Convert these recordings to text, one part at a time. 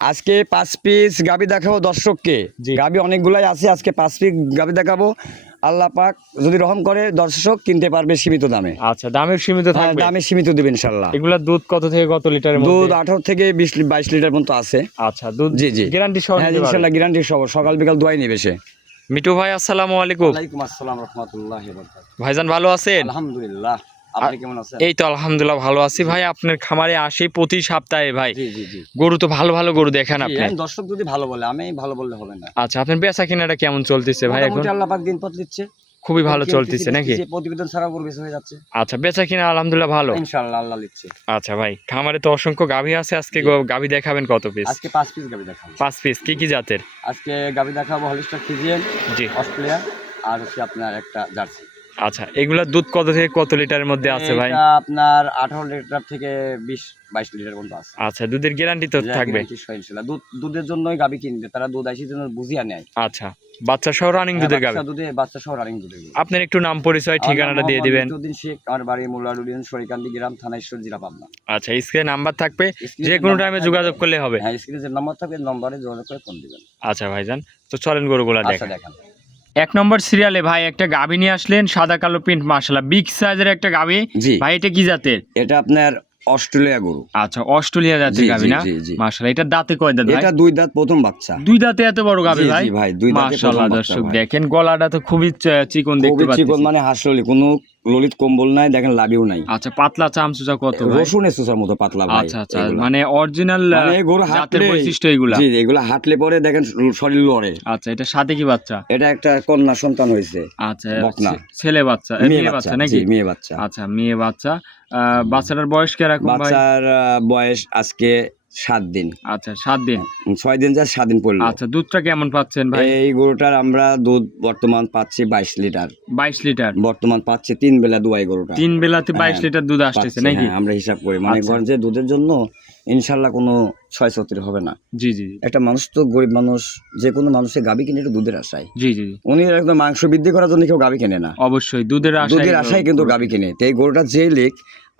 আজকে 5 পিস গাবি দেখাবো দর্শককে। গাবি অনেকগুলাই আছে, আজকে 5 পিস গাবি দেখাবো। আল্লাহ পাক যদি রহম করে দর্শক কিনতে পারবে সীমিত দামে। আচ্ছা, দামের সীমিত হ্যাঁ, থাকবে। দামে সীমিত দেবেন ইনশাআল্লাহ। এগুলা দুধ কত থেকে কত লিটারের মধ্যে? দুধ 18 থেকে 22 লিটার পর্যন্ত আছে। আচ্ছা, দুধ জি জি গ্যারান্টি সহ হ্যাঁ নিতে পারবে। ইনশাআল্লাহ, গ্যারান্টি সহ। সকাল বিকাল দোয়াই নেবে সে। মিটু ভাই, আসসালামু আলাইকুম। ওয়ালাইকুম আসসালাম রাহমাতুল্লাহি ওয়া বারাকাতুহু। ভাইজান ভালো আছেন? আলহামদুলিল্লাহ, আপনি কেমন আছেন? এই তো আলহামদুলিল্লাহ ভালো আছি ভাই। আপনার খামারে আসি প্রতি সপ্তাহে ভাই। জি জি জি। গরু তো ভালো ভালো গরু দেখেন আপনি। দর্শক যদি ভালো বলে, আমি ভালো বললে হবে না। আচ্ছা, আপনার বেচা কিনাটা কেমন চলতেছে ভাই এখন? মোটামুটি আল্লাহ পাক দিন পথ দিচ্ছে, খুবই ভালো চলতেছে নাকি? প্রতিবেদন ছাড়া গরু বেশি হয়ে যাচ্ছে। আচ্ছা, বেচা কিনা আলহামদুলিল্লাহ ভালো। ইনশাআল্লাহ আল্লাহ লিখছে। আচ্ছা ভাই, খামারে তো অসংখ্য গাভী আছে, আজকে গাভী দেখাবেন কত পিস? আজকে 5 পিস গাবি দেখাবো। 5 পিস। কি কি জাতের? আজকে গাবি দেখাবো হলিস্টার ফ্রিজিয়ান, জি। অস্ট্রেলিয়া, আর হচ্ছে আপনার একটা জার্সি। আচ্ছা, এগুলা দুধ কত থেকে কত লিটারের মধ্যে আছে ভাই? এটা আপনার 18 লিটার থেকে 20-22 লিটার পর্যন্ত আছে। আচ্ছা, দুধের গ্যারান্টি তো থাকবে। ইনশাআল্লাহ দুধের জন্যই গাবি কিনবে, তারা দুধ আইসির জন্য বুঝিয়া নেয়। আচ্ছা, বাচ্চা সহ রানিং দুধের গাভী। বাচ্চা সহ রানিং দুধের গাভী। আপনার একটু নাম পরিচয় ঠিকানাটা দিয়ে দিবেন। মৃত্যুদ্দিন শেখ, আমার বাড়ি মোল্লারুদ্দিন, সরিকান্দি গ্রাম, থানা ঈশ্বর, জেলা পাবনা। আচ্ছা, স্ক্রিনে নাম্বার থাকবে, যে কোনো টাইমে যোগাযোগ করলে হবে। হ্যাঁ, স্ক্রিনে যে নাম্বার থাকবে নম্বরে যোগাযোগ করে ফোন দিবেন। আচ্ছা ভাইজান, তো চলেন গরুগুলা আচ্ছা দেখেন। দেখেন। 1 নম্বর সিরিয়ালে ভাই একটা গাভী নিয়ে আসলেন, সাদা কালো প্রিন্ট, মাশাআল্লাহ বিগ সাইজের একটা গাভী। জি ভাই এটা কি জাতের? এটা আপনার অস্ট্রেলিয়া গরু। আচ্ছা, অস্ট্রেলিয়া জাতের জি, গাভী জি, না? জি, জি। মাশাআল্লাহ, এটা দাঁতে কয় দাঁত ভাই? এটা 2 দাঁত প্রথম বাচ্চা। 2 দাঁতে এত বড় গাভী জি, ভাই? জি ভাই, 2 দাঁতে প্রথম মাশাআল্লাহ, বাচ্চা দর্শক ভাই। দেখেন গলাটা তো খুবই চিকন দেখতে খুবই চিকন, পাচ্ছি। মানে হাসলি, কোনো ললিত কম্বল নাই, দেখেন লাভিও নাই। আচ্ছা, পাতলা চামচুচা কত ভাই? রসুনের সুসার মতো পাতলা ভাই। আচ্ছা আচ্ছা, এগুলা। মানে অরিজিনাল মানে এই গরু জাতের হাঁটলে, বৈশিষ্ট্য এগুলা। জি এগুলা হাঁটলে পরে দেখেন শরীর লড়ে। আচ্ছা, এটা সাথে কি বাচ্চা? এটা একটা কন্যা সন্তান হয়েছে। আচ্ছা, বকনা। ছেলে বাচ্চা, মেয়ে মেয়ে বাচ্চা বাচ্চা নাকি? জি, মেয়ে বাচ্চা। আচ্ছা, মেয়ে বাচ্চা। বাচ্চাটার বয়স কিরকম ভাই? বাচ্চার বয়স আজকে 7 দিন। আচ্ছা, 7 দিন। 6 দিন যা 7 দিন পড়লো। আচ্ছা, দুধটা কেমন পাচ্ছেন ভাই? এই গরুটার আমরা দুধ বর্তমান পাচ্ছি 22 লিটার। 22 লিটার। বর্তমান পাচ্ছে 3 বেলা দুয়াই গরুটা। 3 বেলাতে 22 হ্যাঁ, লিটার দুধ আসতেছে পাচ্ছে, নাকি? হ্যাঁ, আমরা হিসাব করি, মানে আচ্ছা। ঘর যে দুধের জন্য ইনশাল্লাহ কোনো 6-34 হবে না। জি জি জি। একটা মানুষ তো গরিব মানুষ, যে কোনো মানুষের গাবি কিনে একটু দুধের আশায়। জি জি জি। উনি একদম মাংস বৃদ্ধি করার জন্য কেউ গাবি কেনে না, অবশ্যই দুধের দুধের আশায় কিন্তু গাবি কিনে। তো এই গরুটা যে লিক,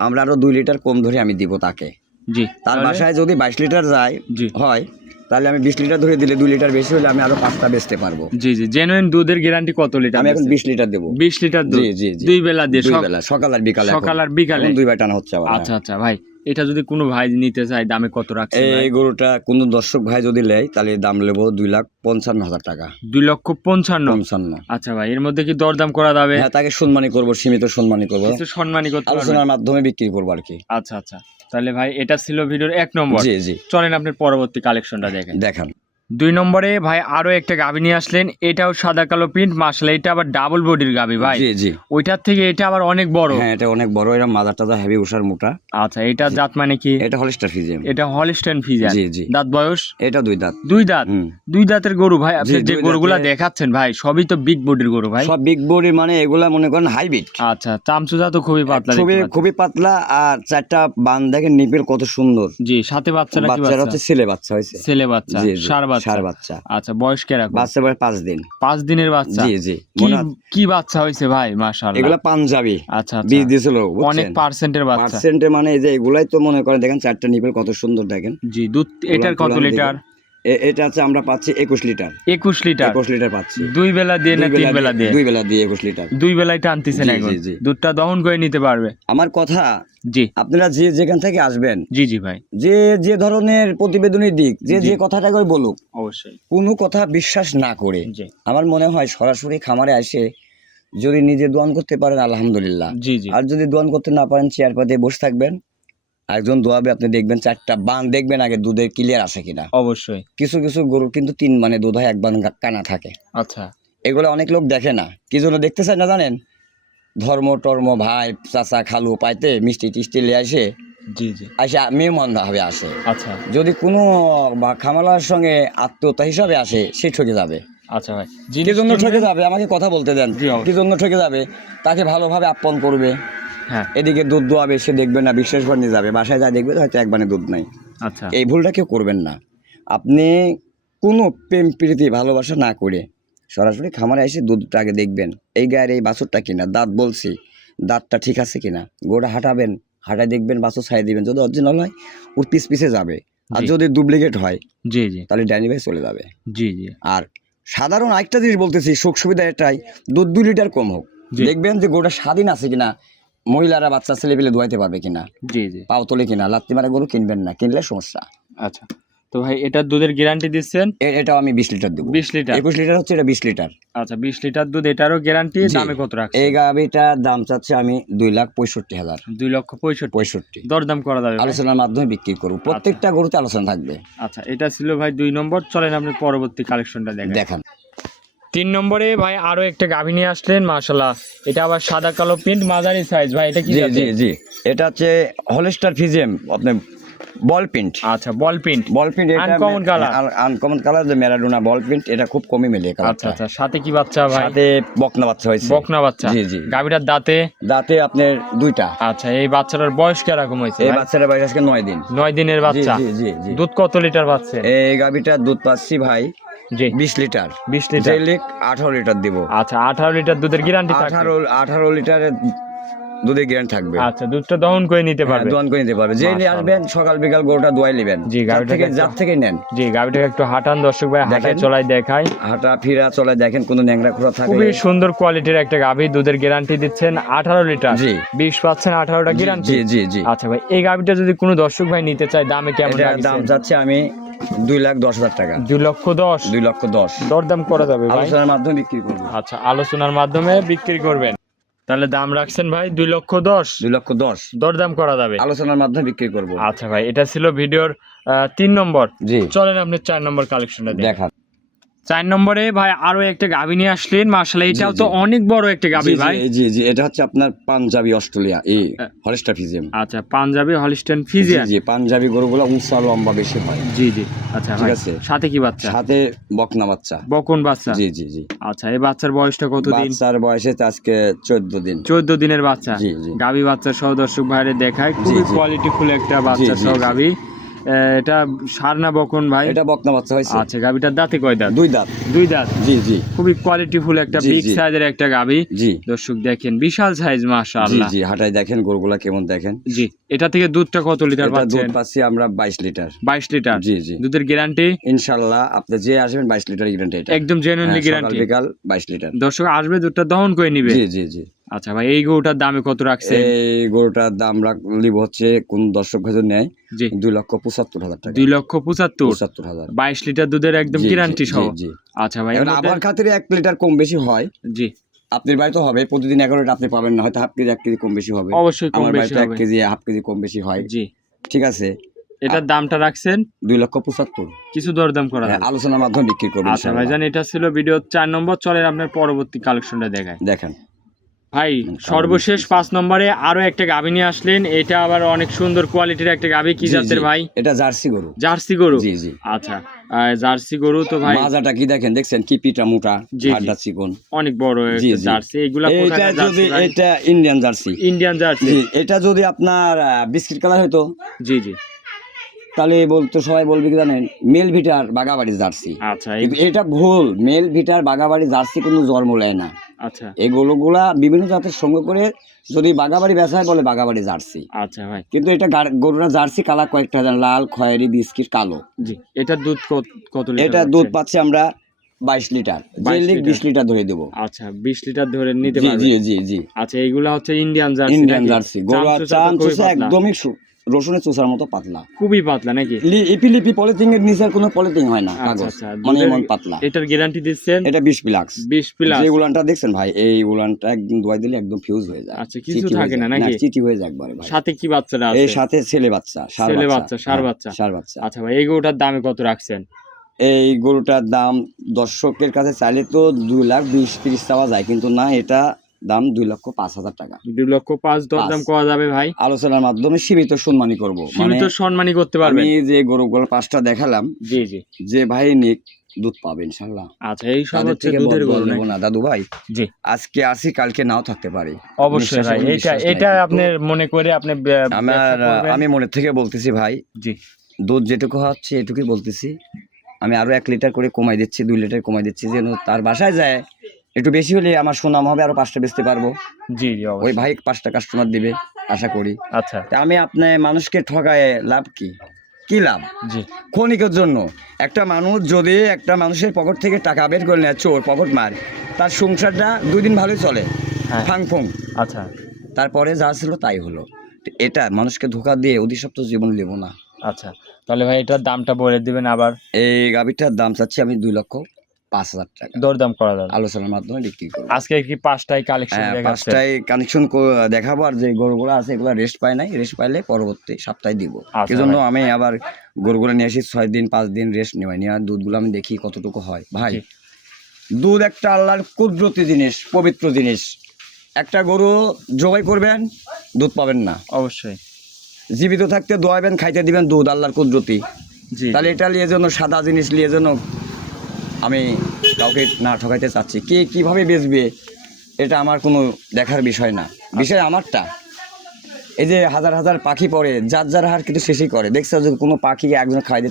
আমরা আরো 2 লিটার কম ধরে আমি দিব তাকে। জি। তার বাসায় যদি 22 লিটার যায় জি। হয়, তাহলে আমি 20 লিটার ধরে দিলে 2 লিটার বেশি হলে আমি আরো 5টা বেচতে পারবো। জি জি, জেনুইন দুধের গ্যারান্টি কত লিটার? আমি এখন 20 লিটার দেবো। 20 লিটার দুধ। জি জি জি। 2 বেলা দিয়ে, 2 বেলা, সকাল আর বিকালে। সকাল আর বিকালে 2 বার টানা হচ্ছে আবার। আচ্ছা আচ্ছা ভাই, এটা যদি কোনো ভাই নিতে চায় দামে কত রাখছেন ভাই? এই গরুটা কোনো দর্শক ভাই যদি নেয় তাহলে দাম নেবো 2,55,000 টাকা। 2,55,000। আচ্ছা ভাই, এর মধ্যে কি দরদাম করা যাবে? হ্যাঁ, তাকে সম্মানী করবো, সীমিত সম্মানী করবো, কিছু সম্মানী করতে পারবেন? আলোচনার মাধ্যমে বিক্রি করবো আর কি। আচ্ছা আচ্ছা, তাহলে ভাই এটা ছিল ভিডিওর 1 নম্বর। জি জি, চলেন আপনার পরবর্তী কালেকশনটা দেখেন। দেখান। 2 নম্বরে ভাই আরো একটা গাভী নিয়ে আসলেন, এটাও সাদা কালো প্রিন্ট, মাশাআল্লাহ এটা আবার ডাবল বডির গাভী ভাই। জি জি, ওইটার থেকে এটা আবার অনেক বড়। হ্যাঁ এটা অনেক বড়, এরা মাদার টাদা হেভি, উষার মোটা। আচ্ছা, এটা জাত মানে কি? এটা হলিস্টার ফ্রিজিয়ান। এটা হলিস্টাইন ফ্রিজিয়ান। জি জি। দাঁত বয়স? এটা 2 দাঁত। 2 দাঁত। হুম। 2 দাঁতের গরু ভাই। আপনি জি, যে 2 গরুগুলা দাঁতের। দেখাচ্ছেন ভাই সবই তো বিগ বডির গরু ভাই। সব বিগ বডি, মানে এগুলা মনে করেন হাইব্রিড। আচ্ছা, চামচুজা তো খুবই পাতলা দেখতে পাচ্ছি। খুবই পাতলা, আর 4টা বান দেখেন, নিপেল কত সুন্দর। জি, সাথে বাচ্চাটা কি বাচ্চারা বাচ্চা? হচ্ছে ছেলে বাচ্চা হয়েছে। ছেলে বাচ্চা, জি জি, ষাঁড় বাচ্চা। ষাঁড় বাচ্চা। আচ্ছা, বয়স কিরকম? বাচ্চা বয়স 5 দিন। 5 দিনের বাচ্চা। জি জি, কি বাচ্চা হয়েছে ভাই, মাশাআল্লাহ। এগুলা পাঞ্জাবি। আচ্ছা আচ্ছা, বীজ দিয়েছিল, অনেক পার্সেন্টের বাচ্চা। পার্সেন্টে, মানে এই যে এগুলাই তো মনে করেন, দেখেন 4টা নিপেল কত সুন্দর দেখেন। জি, দুধ এটার কত লিটার? এটা আছে আমরা পাচ্ছি 21 লিটার। 21 লিটার। 21 লিটার পাচ্ছি। 2 বেলা দিয়ে না 3 বেলা দিয়ে? 2 বেলা দিয়ে 21 লিটার। 2 বেলায় টানতেছেন জি, এখন। জি, জি। দুধটা দহন করে নিতে পারবে। আমার কথা, জি আপনারা যে যেখান থেকে আসবেন, জি জি ভাই, যে যে ধরনের প্রতিবেদনের দিক, যে যে কথাটা করে বলুক, অবশ্যই কোনো কথা বিশ্বাস না করে, জি আমার মনে হয় সরাসরি খামারে এসে যদি নিজে দোয়ান করতে পারেন আলহামদুলিল্লাহ। জি জি। আর যদি দোয়ান করতে না পারেন, চেয়ার পাতে বসে থাকবেন, একজন দোয়াবে, আপনি দেখবেন 4টা বান দেখবেন আগে দুধে ক্লিয়ার আসে কিনা। অবশ্যই। কিছু কিছু গরুর কিন্তু 3 মানে দুধ হয়, 1 বান কানা থাকে। আচ্ছা, এগুলো অনেক লোক দেখে না, কি জন্য দেখতে চায় না জানেন? ধর্ম টর্ম, ভাই চাচা খালু পাইতে মিষ্টি টিষ্টি লিয়ে আসে, জি জি। মেহমান ভাবে আসে। আচ্ছা যদি কোনো বা খামালার সঙ্গে আত্মীয়তা হিসাবে আসে, সে ঠকে যাবে। আচ্ছা ভাই, কি জন্য ঠকে যাবে আমাকে কথা বলতে দেন। জি, অবশ্যই। কি জন্য ঠকে যাবে? তাকে ভালোভাবে আপ্যায়ন করবে, হ্যাঁ। এদিকে দুধ দোয়াবে, সে দেখবে না, বিশ্বাস করে নিয়ে যাবে, বাসায় যা দেখবে হয়তো 1 বানে দুধ নাই। আচ্ছা, এই ভুলটা কেউ করবেন না। আপনি কোনো প্রেম প্রীতি ভালোবাসা না করে সরাসরি খামারে এসে দুধটা আগে দেখবেন, এই গায়ের এই বাছুরটা কিনা, দাঁত বলছি, দাঁতটা ঠিক আছে কিনা, গোড়া হাঁটাবেন, হাঁটায় দেখবেন, বাছুর ছাই দিবেন, যদি অরিজিনাল হয় ওর পিছে যাবে, আর জি। যদি ডুপ্লিকেট হয় জি জি তাহলে ডাইনি ভাই চলে যাবে। জি জি আর সাধারণ আরেকটা জিনিস বলতেছি, সুখ সুবিধা এটাই, দুধ 2 লিটার কম হোক, জি। দেখবেন যে গরুটা স্বাধীন আছে কিনা, মহিলারা বাচ্চা ছেলে পেলে ধোয়াইতে পারবে কিনা, জি জি পাও তোলে কিনা। লাত্তি মারা গরু কিনবেন না, কিনলে সমস্যা। আচ্ছা, তো ভাই এটার দুধের গ্যারান্টি দিচ্ছেন এটাও আমি 20 লিটার দেবো। 20 লিটার? 21 লিটার হচ্ছে, এটা 20 লিটার। আচ্ছা, 20 লিটার দুধ, এটারও গ্যারান্টি। জি। দামে কত এই রাখছেন? গাভিটার দাম চাচ্ছে আমি 2,65,000। 2,65,000। 65 দরদাম করা যাবে ভাই? আলোচনার মাধ্যমে বিক্রি করবো, প্রত্যেকটা গরুতে আলোচনা থাকবে। আচ্ছা, এটা ছিল ভাই 2 নম্বর। চলেন আপনি পরবর্তী কালেকশনটা দেখেন। দেখান। 3 নম্বরে ভাই আরো একটা গাভী নিয়ে আসলেন, মাশাআল্লাহ। এটা আবার সাদা কালো প্রিন্ট, মাঝারি সাইজ। ভাই এটা কি জি জি জাতের? জি, এটা হচ্ছে হলস্টার ফিজিয়াম, আপনার বল প্রিন্ট। আচ্ছা, বল প্রিন্ট। বল প্রিন্ট, এটা আনকমন কালার। আনকমন কালার, যে ম্যারাডোনা বল প্রিন্ট, এটা খুব কমই মেলে আচ্ছা কালারটা। আচ্ছা, সাথে কি বাচ্চা ভাই? সাথে বকনা বাচ্চা হয়েছে। বকনা বাচ্চা? জি জি। গাভীটার দাঁতে? দাঁতে আপনার 2টা। আচ্ছা, এই বাচ্চাটার বয়স কিরকম হয়েছে এই ভাই? বাচ্চাটা বয়স আজকে 9 দিন। 9 দিনের জি বাচ্চা। জি জি জি। দুধ কত লিটার পাচ্ছে? এই গাভিটার দুধ পাচ্ছি ভাই জি 20 লিটার। 20 লিটার। ডেইলি 18 লিটার দিব। আচ্ছা, 18 লিটার দুধের গ্যারান্টি থাকবে? 18 লিটারের দুধের গ্যারান্টি থাকবে। আচ্ছা, দুধটা দহন করে নিতে হ্যাঁ, পারবে? দোয়ান করে নিতে পারবে। যে নিয়ে আসবেন সকাল বিকাল গরুটা দোয়াই নেবেন। জি, যার থেকে নেন। জি, গাভীটাকে একটু হাঁটান দর্শক ভাই, হাঁটায় দেখেন। চলাই দেখাই। হাঁটা ফিরা চলে দেখেন, কোনো ন্যাংরা খোঁড়া থাকে। খুবই সুন্দর কোয়ালিটির একটা গাভী, দুধের গ্যারান্টি দিচ্ছেন 18 লিটার। জি। 20 পাচ্ছেন, 18টা গ্যারান্টি। জি জি জি। আচ্ছা ভাই, এই গাভীটা যদি কোনো দর্শক ভাই নিতে চায়, দামে কেমন এটার রাখছেন? দাম চাচ্ছি আমি 2,10,000 টাকা। 2,10,000। 2,10,000 দরদাম করা যাবে ভাই? আলোচনার মাধ্যমে বিক্রি করবো। আচ্ছা, আলোচনার মাধ্যমে বিক্রি করবেন। তাহলে দাম রাখছেন ভাই 2,10,000। 2,10,000 দরদাম করা যাবে? আলোচনার মাধ্যমে বিক্রি করবো। আচ্ছা ভাই, এটা ছিল ভিডিওর 3 নম্বর। জি। চলেন আপনি 4 নম্বর কালেকশনটা দেখেন। দেখান। 4 নম্বরে ভাই আরো একটা গাভী নিয়ে আসলেন, মাশাআল্লাহ। এটাও জি, তো জি। অনেক বড় একটা গাভী জি, ভাই। জি, জি জি, এটা হচ্ছে আপনার পাঞ্জাবি অস্ট্রেলিয়া, এই হলস্টার ফিজিয়াম। আচ্ছা, পাঞ্জাবি হলিস্টাইন জি ফ্রিজিয়ান। জি, পাঞ্জাবি গরুগুলো উঁচা লম্বা বেশি হয়। জি জি। আচ্ছা ঠিক ভাই, আছে। সাথে কি বাচ্চা? সাথে বকনা বাচ্চা। বকন বাচ্চা? জি জি জি। আচ্ছা, এই বাচ্চার বয়সটা কতদিন? বাচ্চার বয়সে আজকে 14 দিন। 14 দিনের বাচ্চা। জি জি। গাভী বাচ্চা সহ দর্শক ভাইরে দেখায়, খুবই জি। কোয়ালিটিফুল একটা বাচ্চা জি, সহ জি। গাভী। এটা সার না বকন ভাই? এটা বকনা বাচ্চা হয়েছে। আচ্ছা, গাভীটার দাঁতে কয় দাঁত? 2 দাঁত। 2 দাঁত। জি জি খুবই কোয়ালিটিফুল একটা জি, বিগ জি। সাইজের একটা গাভী। জি দর্শক দেখেন, বিশাল সাইজ, জি মাশাআল্লাহ। জি, হাঁটায় দেখেন গরুগুলা কেমন দেখেন। জি, এটা থেকে দুধটা কত লিটার এটা দুধ পাচ্ছেন? পাচ্ছি আমরা 22 লিটার। 22 লিটার। জি জি। দুধের গ্যারান্টি? ইনশাআল্লাহ আপনি যে আসবেন 22 লিটার গ্যারান্টি এটা। একদম জেনুইনলি হ্যাঁ, সকাল গ্যারান্টি? বিকাল 22 লিটার। দর্শক আসবে, দুধটা দহন করে নিবে? জি জি জি। আচ্ছা ভাই, এই গরুটার দামে কত রাখছেন? এই গরুটার দাম নিব হচ্ছে, কোন দর্শক ভাই যদি নেয়, জি। 2,75,000 টাকা। 2,75,000। 75,000। 22 লিটার দুধের একদম জি, জি, গ্যারান্টি জি, সহ? জি। আচ্ছা ভাই, এখন আবার খাতিরে 1 লিটার কম বেশি হয়। জি, আপনার বাড়িতে হবে প্রতিদিন 11 লিটার আপনি পাবেন না, হয়তো হাফ কেজি 1 কেজি কম বেশি হবে। অবশ্যই কম আমার বেশি বাড়িতে 1 হবে। কেজি হাফ কেজি কম বেশি হয়। জি। ঠিক আছে। এটার দামটা রাখছেন 2,75,000। কিছু দরদাম করা হ্যাঁ, যাবে? আলোচনার মাধ্যমে বিক্রি করবেন আচ্ছা ইনশাআল্লাহ। ভাইজান, এটা ছিল ভিডিও 4 নম্বর। চলেন আপনার পরবর্তী কালেকশনটা দেখায়। দেখেন। ভাই সর্বশেষ 5 নম্বরে আরো একটা গাভী নিয়ে আসলেন। এটা আবার অনেক সুন্দর কোয়ালিটির একটা গাভী, কি জি, জাতের জি। ভাই? এটা জার্সি গরু। জার্সি গরু? জি জি। আচ্ছা, জার্সি গরু তো ভাই মাজাটা কি দেখেন, দেখছেন কি পিটা মোটা, জি, জি। হাড়টা চিকন। অনেক বড় জি, একটা জি। জার্সি। এগুলা এটা কোথাকার যদি জার্সি ভাই? এটা ইন্ডিয়ান জার্সি। Indian jersey? জি, এটা যদি আপনার বিস্কিট কালার হতো, জি জি। তাহলে বলতো, সবাই বলবে কি জানেন, মেল ভিটার বাগাবাড়ি জার্সি। আচ্ছা কিন্তু এটা ভুল, মেল ভিটার বাগাবাড়ি জার্সি কোনো জন্ম নেয় না। আচ্ছা এই গরুগুলা বিভিন্ন জাতের সঙ্গে করে যদি বাগাবাড়ি বেচা হয় বলে বাগাবাড়ি জার্সি, আচ্ছা ভাই। কিন্তু এটা গরুরা জার্সি কালার কয়েকটা, লাল, খয়েরি, বিস্কিট, কালো। জি, এটার দুধ কত লিটার? এটা দুধ পাচ্ছি আমরা 22 লিটার। 22 daily litre. 20 লিটার ধরে দেবো। আচ্ছা, 20 লিটার ধরে নিতে জি পারবে? জি জি জি। আচ্ছা, এইগুলা হচ্ছে ইন্ডিয়ান জার্সি ইন্ডিয়ান নাকি? জার্সি গরু, আর চামচুচা তো খুবই চামচুচা পাতলা। একদমই রসুনের চুষার মতো পাতলা। খুবই পাতলা নাকি? লিপি পলিথিন এর নিচে আর কোনো পলিথিন হয় না, আচ্ছা কাগজ আচ্ছা, মানে দুধের এমন পাতলা। এটার গ্যারান্টি দিচ্ছেন? এটা 20 প্লাস। 20 প্লাস? যে উলানটা দেখছেন ভাই, এই উলানটা একদম দোয়াই দিলে একদম ফিউজ হয়ে যায়। আচ্ছা, কিছু চিটি হয়ে থাকে না যায়। নাকি? চিটি হয়ে যায় একবারে ভাই। সাথে কি বাচ্চাটা এই আছে? সাথে ছেলে বাচ্চা, ষাঁড় ছেলে বাচ্চা, ষাঁড় হ্যাঁ, বাচ্চা। ষাঁড় বাচ্চা। আচ্ছা ভাই, এই গরুটার দামে কত রাখছেন? এই গরুটার দাম দর্শকের কাছে চাইলে তো 2,20,30 চাওয়া যায়, কিন্তু না, এটা দাম 2,05,000 টাকা। 2,05,000 দরদাম করা যাবে ভাই? আলোচনার মাধ্যমে সীমিত সম্মানী করব। সীমিত সম্মানই করতে পারবেন? আমি যে গরুগুলো 5টা দেখালাম, জি জি। যে ভাই নিক দুধ পাবে ইনশাআল্লাহ। আচ্ছা, এই সব তাদের হচ্ছে থেকে দুধের বদল গরু নেব নাকি? না দাদু ভাই। জি, আজকে আসি, কালকে নাও থাকতে পারি। অবশ্যই ভাই। এটা আপনি মনে করে আপনি আমি মনের থেকে বলতেছি ভাই, জি দুধ যেটুকু হচ্ছে এটুকুই বলতেছি। আমি আরো 1 লিটার করে কমাই দিচ্ছি, 2 লিটার কমাই দিচ্ছি, যেন তার বাসায় যায় একটু বেশি হলে আমার সুনাম হবে, আরো 5টা বেচতে পারবো। জি জি, ওই অবশ্যই। ভাই 5টা কাস্টমার দিবে আশা করি। আচ্ছা, তা আমি আপনি মানুষকে ঠকায় লাভ কি? কী লাভ? জি ক্ষণিকের জন্য একটা মানুষ যদি একটা মানুষের পকেট থেকে টাকা বের করে নেয়, চোর পকেট মার, তার সংসারটা 2 দিন ভালোই চলে, হ্যাঁ ফাং ফুং, আচ্ছা তারপরে যা ছিল তাই হলো। তো এটা মানুষকে ধোঁকা দিয়ে অধিশপ্ত জীবন নেব না। আচ্ছা, তাহলে ভাই এটার দামটা বলে দিবেন আবার। এই গাভীটার দাম চাচ্ছি আমি 2,05,000 টাকা, দরদাম করা যাবে। আলোচনার মাধ্যমে বিক্রি করবো। আজকে কি 5টাই কালেকশন হ্যাঁ, দেখাচ্ছেন? 5টায় কানেকশন দেখাবো, আর যে গরুগুলো আছে এগুলো রেস্ট পায় নাই, রেস্ট পাইলে পরবর্তী সপ্তাহে দিব। আচ্ছা এই জন্য ভাই। আমি আবার গরুগুলো নিয়ে আসি 6 দিন 5 দিন রেস্ট নেওয়াই, নেওয়ার দুধগুলো আমি দেখি কতটুকু হয়। ভাই জি। দুধ একটা আল্লাহর কুদরতি জিনিস, পবিত্র জিনিস। একটা গরু জবাই করবেন, দুধ পাবেন না। অবশ্যই। জীবিত থাকতে দোয়াবেন, খাইতে দিবেন দুধ, আল্লাহর কুদরতি। জি তাহলে এটা নিয়ে জন্য, সাদা জিনিস নিয়ে জন্য আমি কাউকে না ঠকাইতে চাচ্ছি। কে কীভাবে বেচবে এটা আমার কোনো দেখার বিষয় না, বিষয় আমারটা। এই যে হাজার হাজার পাখি পড়ে, যার যার হার কিন্তু শেষই করে। দেখছো যে কোনো পাখি একজন খাই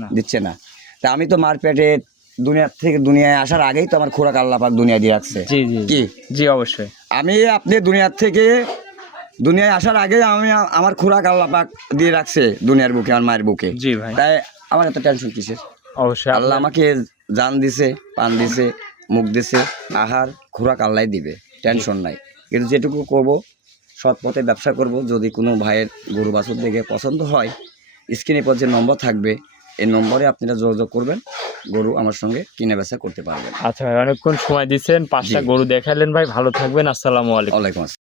না। দিচ্ছে না। তা আমি তো মার পেটে দুনিয়ার থেকে দুনিয়ায় আসার আগেই তো আমার খোরাক আল্লাহ পাক দুনিয়া দিয়ে রাখছে। জি জি কি জি অবশ্যই। আমি আপনি দুনিয়ার থেকে দুনিয়ায় আসার আগেই আমি আমার খোরাক আল্লাহ পাক দিয়ে রাখছে দুনিয়ার বুকে, আমার মায়ের বুকে। জি ভাই তাই আমার এত টেনশন কিসের? অবশ্যই। আল্লাহ আমাকে জান দিছে, পান দিছে, মুখ দিছে, আহার খোরাক আল্লাহ দিবে, টেনশন নাই। কিন্তু যেটুকু করব, সৎ পথে ব্যবসা করব। যদি কোনো ভাইয়ের গরু বাছুর দেখে পছন্দ হয়, স্ক্রিনে পর যে নম্বর থাকবে এই নম্বরে আপনারা যোগাযোগ করবেন, গরু আমার সঙ্গে কিনে বেচা করতে পারবেন। আচ্ছা ভাই, অনেকক্ষণ সময় দিচ্ছেন, 5টা জি। গরু দেখালেন ভাই, ভালো থাকবেন। আসসালামু আলাইকুম। ওয়ালাইকুম আসসালাম।